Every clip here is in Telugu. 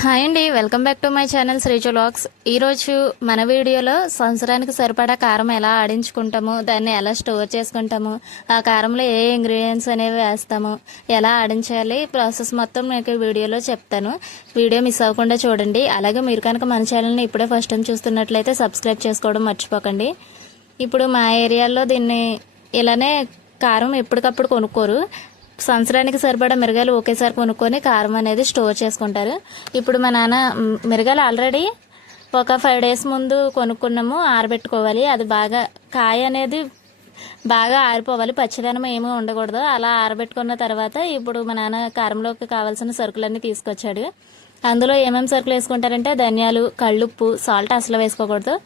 హాయ్ అండి, welcome back to my channel Sreeju vlogs. ఈరోజు మన వీడియోలో సంవత్సరానికి సరిపడా కారం ఎలా ఆడించుకుంటాము, దాన్ని ఎలా స్టోర్ చేసుకుంటాము, ఆ కారంలో ఏ ఇంగ్రీడియంట్స్ అనేవి వేస్తాము, ఎలా ఆడించాలి, ప్రాసెస్ మొత్తం మీకు వీడియోలో చెప్తాను. వీడియో మిస్ అవ్వకుండా చూడండి. అలాగే మీరు కనుక మన ఛానల్ని ఇప్పుడే ఫస్ట్ టైం చూస్తున్నట్లయితే సబ్స్క్రైబ్ చేసుకోవడం మర్చిపోకండి. ఇప్పుడు మా ఏరియాలో దీన్ని ఇలానే కారం ఎప్పటికప్పుడు కొనుక్కోరు. సంవత్సరానికి సరిపడా మిరగాయలు ఒకేసారి కొనుక్కొని కారం అనేది స్టోర్ చేసుకుంటారు. ఇప్పుడు మా నాన్న మిరగాయలు ఆల్రెడీ ఒక 5 days ముందు కొనుక్కున్నాము, ఆరబెట్టుకోవాలి. అది బాగా కాయ అనేది బాగా ఆరిపోవాలి, పచ్చదనం ఏమీ ఉండకూడదు. అలా ఆరబెట్టుకున్న తర్వాత ఇప్పుడు మా నాన్న కారంలోకి కావాల్సిన సరుకులన్నీ తీసుకొచ్చాడు. అందులో ఏమేమి సరుకులు వేసుకుంటారంటే ధనియాలు, కళ్ళుప్పు, సాల్ట్ అసలు వేసుకోకూడదు.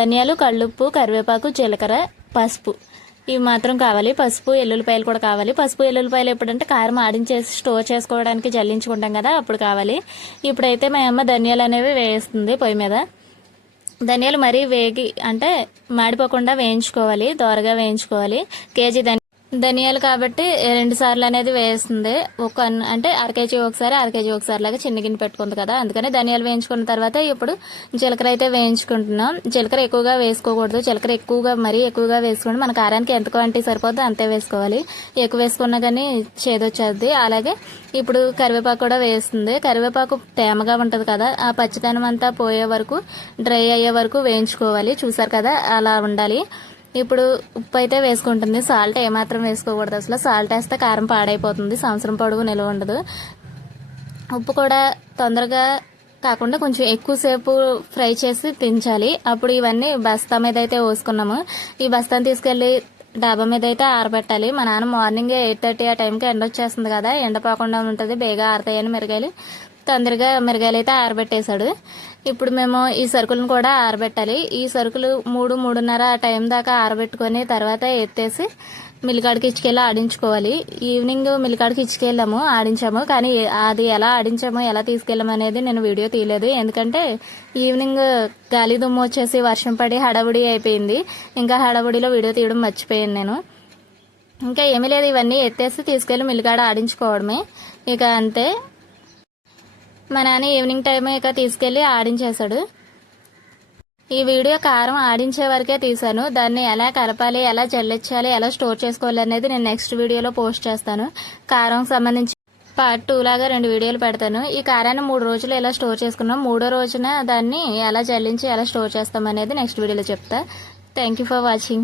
ధనియాలు, కళ్ళుప్పు, కరివేపాకు, జీలకర్ర, పసుపు ఇవి మాత్రం కావాలి. పసుపు, ఎల్లుల్లిపాయలు కూడా కావాలి. పసుపు, ఎల్లుల్లిపాయలు ఎప్పుడంటే కారం ఆడించేసి స్టోర్ చేసుకోవడానికి జల్లించుకుంటాం కదా, అప్పుడు కావాలి. ఇప్పుడైతే మా అమ్మ ధనియాలు అనేవి వేస్తుంది పొయ్యి మీద. ధనియాలు మరీ వేగి అంటే మాడిపోకుండా వేయించుకోవాలి, దోరగా వేయించుకోవాలి. కేజీ ధనియాలు కాబట్టి 2 సార్లు అనేది వేస్తుంది. అంటే అరకేజీ ఒకసారి లాగా చిన్న గిన్నె పెట్టుకుంది కదా, అందుకని ధనియాలు వేయించుకున్న తర్వాత ఇప్పుడు జీలకర్ర అయితే వేయించుకుంటున్నాం. జీలకర్ర ఎక్కువగా వేసుకోకూడదు. జీలకర్ర మరీ ఎక్కువగా వేసుకోండి. మన కారానికి ఎంత క్వాంటిటీ సరిపోద్దో అంతే వేసుకోవాలి. ఎక్కువ వేసుకున్నా కానీ చేదొచ్చేది. అలాగే ఇప్పుడు కరివేపాకు కూడా వేస్తుంది. కరివేపాకు తేమగా ఉంటుంది కదా, ఆ పచ్చిదనం అంతా పోయే వరకు, డ్రై అయ్యే వరకు వేయించుకోవాలి. చూసారు కదా, అలా ఉండాలి. ఇప్పుడు ఉప్పు అయితే వేసుకుంటుంది. సాల్ట్ ఏమాత్రం వేసుకోకూడదు. అసలు సాల్ట్ వేస్తే కారం పాడైపోతుంది, సంవత్సరం పొడుగు నిల్వ ఉండదు. ఉప్పు కూడా తొందరగా కాకుండా కొంచెం ఎక్కువసేపు ఫ్రై చేసి దించాలి. అప్పుడు ఇవన్నీ బస్తా మీద అయితే వేసుకున్నాము. ఈ బస్తాను తీసుకెళ్లి డాబా మీద అయితే ఆరబెట్టాలి. మా నాన్న మార్నింగ్ 8:30 ఆ టైంకి ఎండ వచ్చేస్తుంది కదా, ఎండ పోకుండా ఉంటుంది, బేగా ఆరతాయని మిరగాయలు తొందరగా మిరగాయలు అయితే ఆరబెట్టేశాడు. ఇప్పుడు మేము ఈ సరుకులను కూడా ఆరబెట్టాలి. ఈ సరుకులు 3-3:30 ఆ టైం దాకా ఆరబెట్టుకొని తర్వాత ఎత్తేసి మిల్లికాడికి ఇచ్చుకెళ్ళి ఆడించుకోవాలి. ఈవినింగ్ మిల్లికాడికి ఇచ్చుకెళ్ళాము, ఆడించాము. కానీ అది ఎలా ఆడించామో ఎలా తీసుకెళ్ళాము అనేది నేను వీడియో తీయలేదు. ఎందుకంటే ఈవినింగ్ గాలి దుమ్ము వచ్చేసి వర్షం పడి హడావుడి అయిపోయింది. ఇంకా హడావుడిలో వీడియో తీయడం మర్చిపోయాను నేను. ఇంకా ఏమీ లేదు, ఇవన్నీ ఎత్తేసి తీసుకెళ్ళి మిల్లికాడ ఆడించుకోవడమే. ఇక అంతే. మా నాన్న ఈవినింగ్ టైం ఇక తీసుకెళ్లి ఆడించేశాడు. ఈ వీడియో కారం ఆడించే వరకే తీసాను. దాన్ని ఎలా కలపాలి, ఎలా జల్లించాలి, ఎలా స్టోర్ చేసుకోవాలి అనేది నేను నెక్స్ట్ వీడియోలో పోస్ట్ చేస్తాను. కారం సంబంధించి పార్ట్ 2 లాగా 2 వీడియోలు పెడతాను. ఈ కారాన్ని 3 రోజులు ఎలా స్టోర్ చేసుకున్నాం, 3వ రోజున దాన్ని ఎలా జల్లించి ఎలా స్టోర్ చేస్తాం అనేది నెక్స్ట్ వీడియోలో చెప్తా. Thank you for watching.